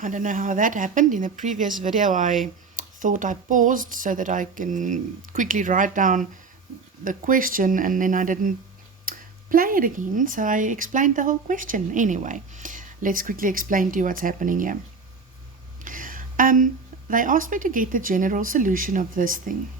I don't know how that happened. In the previous video, I thought I paused so that I can quickly write down the question, and then I didn't play it again, so I explained the whole question. Anyway, let's quickly explain to you what's happening here. They asked me to get the general solution of this thing.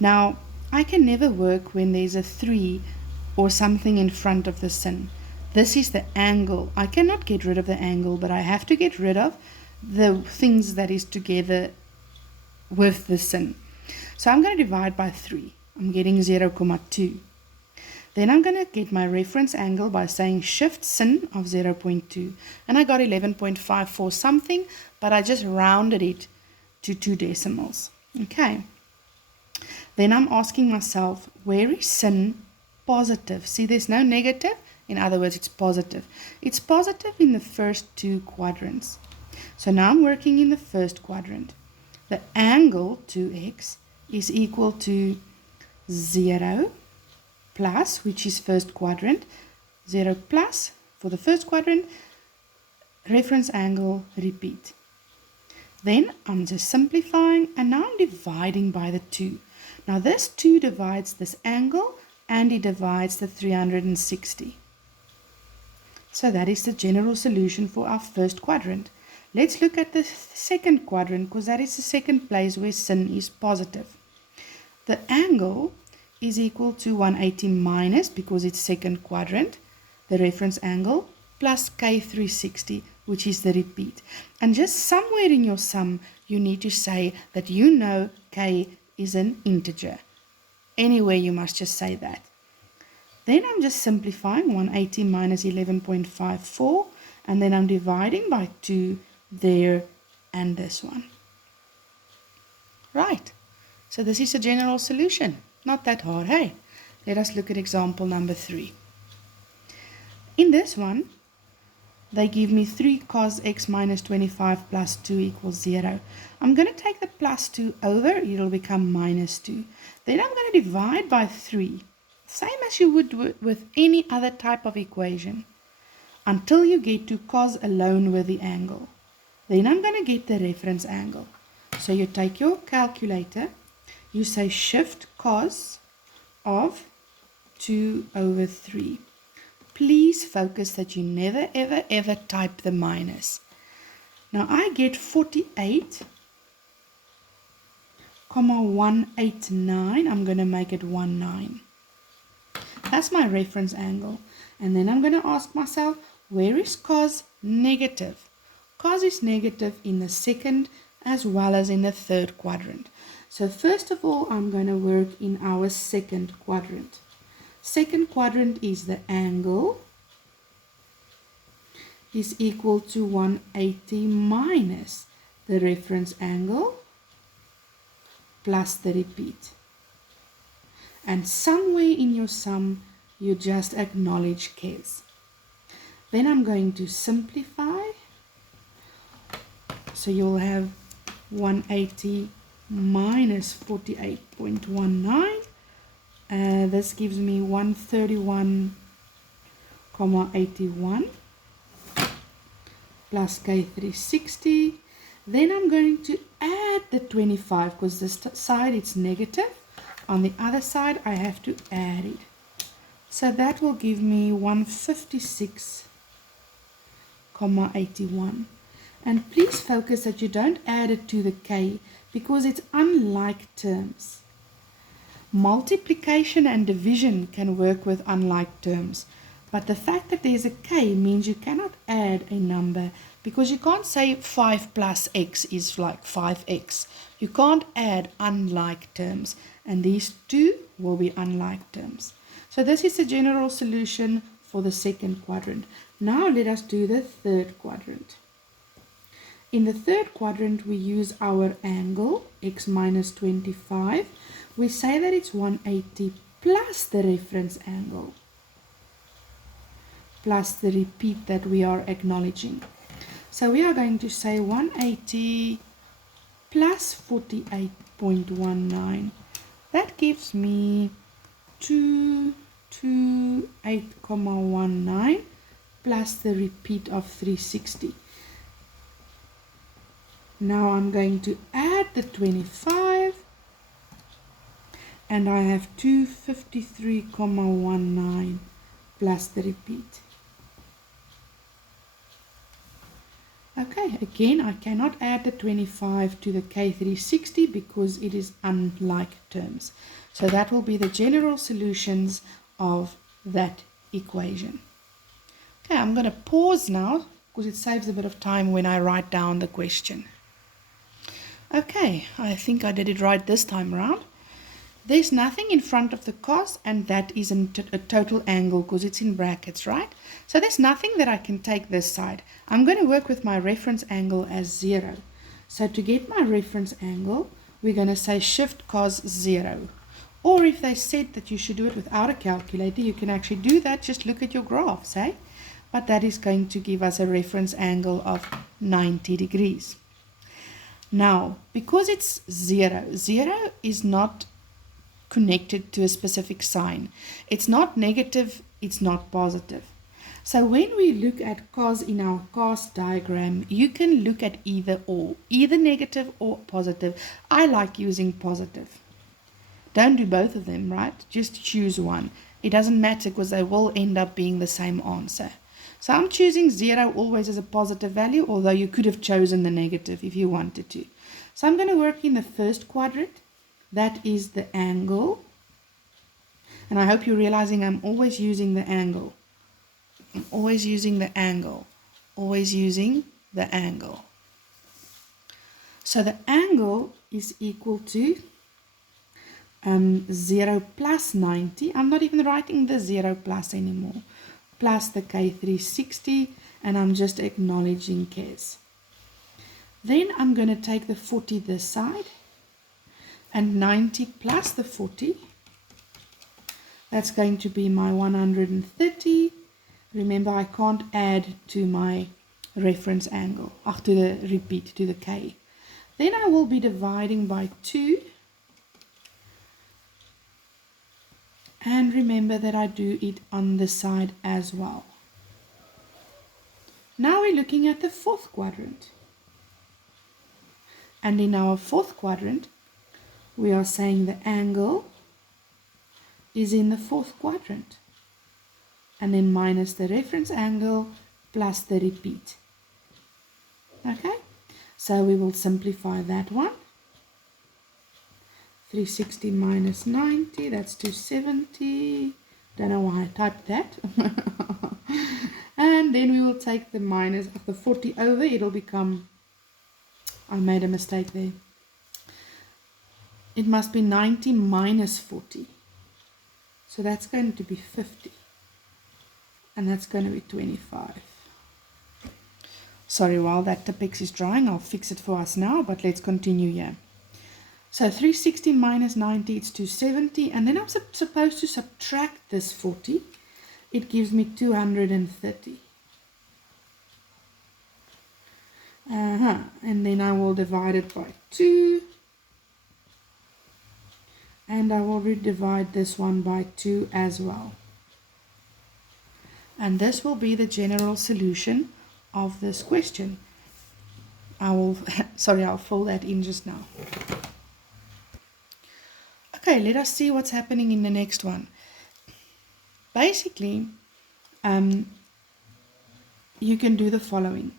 Now, I can never work when there's a 3 or something in front of the sin. This is the angle. I cannot get rid of the angle, but I have to get rid of the things that is together with the sin. So I'm going to divide by 3. I'm getting 0,2. Then I'm going to get my reference angle by saying shift sin of 0.2. And I got 11.54 something, but I just rounded it to 2 decimals. Okay. Then I'm asking myself, where is sin positive? See, there's no negative. In other words, it's positive. It's positive in the first 2 quadrants. So now I'm working in the first quadrant. The angle 2x is equal to 0 plus, which is first quadrant, 0 plus for the first quadrant, reference angle, repeat. Then I'm just simplifying, and now I'm dividing by the 2. Now this 2 divides this angle, and it divides the 360. So that is the general solution for our first quadrant. Let's look at the second quadrant, because that is the second place where sin is positive. The angle is equal to 180 minus, because it's second quadrant, the reference angle, plus K360, which is the repeat. And just somewhere in your sum, you need to say that you know K is an integer. Anywhere you must just say that. Then I'm just simplifying 180 minus 11.54, and then I'm dividing by 2 there and this one. Right. So this is a general solution. Not that hard, hey? Let us look at example number 3. In this one, they give me 3 cos x minus 25 plus 2 equals 0. I'm going to take the plus 2 over, it'll become minus 2. Then I'm going to divide by 3, same as you would with any other type of equation, until you get to cos alone with the angle. Then I'm going to get the reference angle. So you take your calculator, you say shift cos of 2 over 3. Please focus that you never ever type the minus. Now I get 48,189. I'm going to make it 19. That's my reference angle. And then I'm going to ask myself, where is cos negative? Cos is negative in the second as well as in the third quadrant. So first of all, I'm going to work in our second quadrant. Second quadrant is the angle is equal to 180 minus the reference angle plus the repeat. And somewhere in your sum, you just acknowledge K's. Then I'm going to simplify. So you'll have 180 minus 48.19. This gives me 131,81 plus K360. Then I'm going to add the 25, because this side it's negative. On the other side I have to add it. So that will give me 156,81. And please focus that you don't add it to the K, because it's unlike terms. Multiplication and division can work with unlike terms, but the fact that there's a K means you cannot add a number, because you can't say 5 plus x is like 5x. You can't add unlike terms, and these two will be unlike terms. So this is the general solution for the second quadrant. Now let us do the third quadrant. In the third quadrant, we use our angle, x minus 25. We say that it's 180 plus the reference angle, plus the repeat that we are acknowledging. So we are going to say 180 plus 48.19. That gives me 228,19 plus the repeat of 360. Now I'm going to add the 25, and I have 253,19 plus the repeat. Okay, again, I cannot add the 25 to the K360 because it is unlike terms. So that will be the general solutions of that equation. Okay, I'm going to pause now because it saves a bit of time when I write down the question. Okay, I think I did it right this time around. There's nothing in front of the cos, and that isn't a total angle because it's in brackets, right? So there's nothing that I can take this side. I'm going to work with my reference angle as 0. So to get my reference angle, we're going to say shift cos 0. Or if they said that you should do it without a calculator, you can actually do that. Just look at your graphs, eh? But that is going to give us a reference angle of 90 degrees. Now, because it's 0, 0 is not connected to a specific sign. It's not negative, it's not positive. So when we look at cos in our cos diagram, you can look at either or, either negative or positive. I like using positive. Don't do both of them, right? Just choose one. It doesn't matter because they will end up being the same answer. So I'm choosing 0 always as a positive value, although you could have chosen the negative if you wanted to. So I'm going to work in the first quadrant. That is the angle. And I hope you're realizing I'm always using the angle. I'm always using the angle. Always using the angle. So the angle is equal to 0 plus 90. I'm not even writing the 0 plus anymore. Plus the K360, and I'm just acknowledging Kes. Then I'm going to take the 40 this side, and 90 plus the 40, that's going to be my 130. Remember, I can't add to my reference angle, to the repeat, to the K. Then I will be dividing by 2. And remember that I do it on this side as well. Now we're looking at the fourth quadrant. And in our fourth quadrant, we are saying the angle is in the fourth quadrant. And then minus the reference angle plus the repeat. Okay, so we will simplify that one. 360 minus 90, that's 270. Don't know why I typed that. And then we will take the minus of the 40 over. It'll become, I made a mistake there. It must be 90 minus 40. So that's going to be 50. And that's going to be 25. Sorry, while that Tipex is drying, I'll fix it for us now, but let's continue here. So 360 minus 90, it's 270, and then I'm supposed to subtract this 40. It gives me 230. And then I will divide it by 2. And I will redivide this one by 2 as well. And this will be the general solution of this question. I'll fill that in just now. Okay, let us see what's happening in the next one. Basically, you can do the following.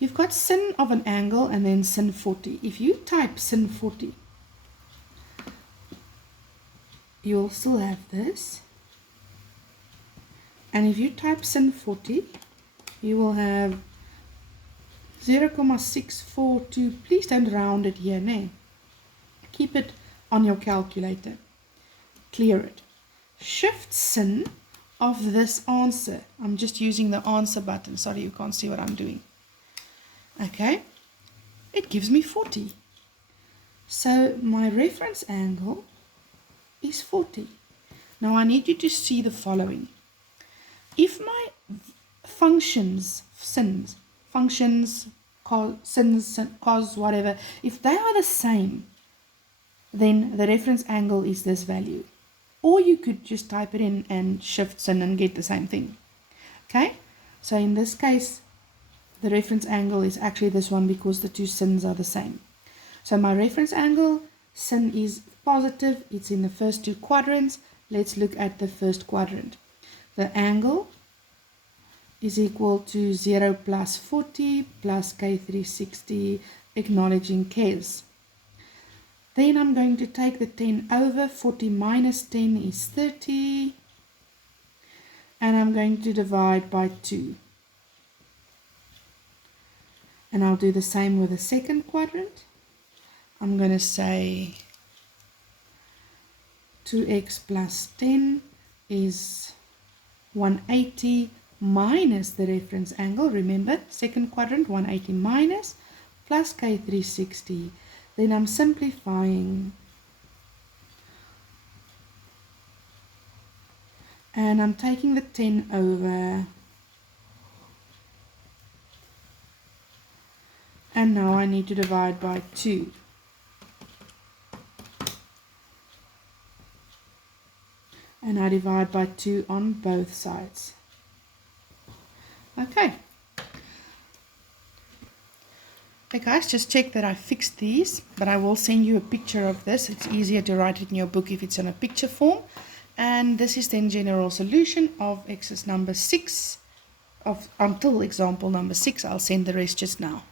You've got sin of an angle and then sin 40. If you type sin 40, you'll still have this. And if you type sin 40, you will have 0,642. Please don't round it here, no. Keep it on your calculator. Clear it. Shift sin of this answer. I'm just using the answer button. Sorry, you can't see what I'm doing. Okay. It gives me 40. So my reference angle is 40. Now I need you to see the following. If my functions, cos, whatever, if they are the same, then the reference angle is this value. Or you could just type it in and shift sin and get the same thing. Okay, so in this case, the reference angle is actually this one because the two sins are the same. So my reference angle, sin is positive. It's in the first two quadrants. Let's look at the first quadrant. The angle is equal to 0 plus 40 plus K360, acknowledging Ks. Then I'm going to take the 10 over. 40 minus 10 is 30. And I'm going to divide by 2. And I'll do the same with the second quadrant. I'm going to say 2x plus 10 is 180 minus the reference angle. Remember, second quadrant, 180 minus plus K360. Then I'm simplifying. And I'm taking the 10 over. And now I need to divide by 2. And I divide by 2 on both sides. Okay. Okay guys, just check that I fixed these, but I will send you a picture of this. It's easier to write it in your book if it's in a picture form. And this is then general solution of exercise number 6, until example number 6. I'll send the rest just now.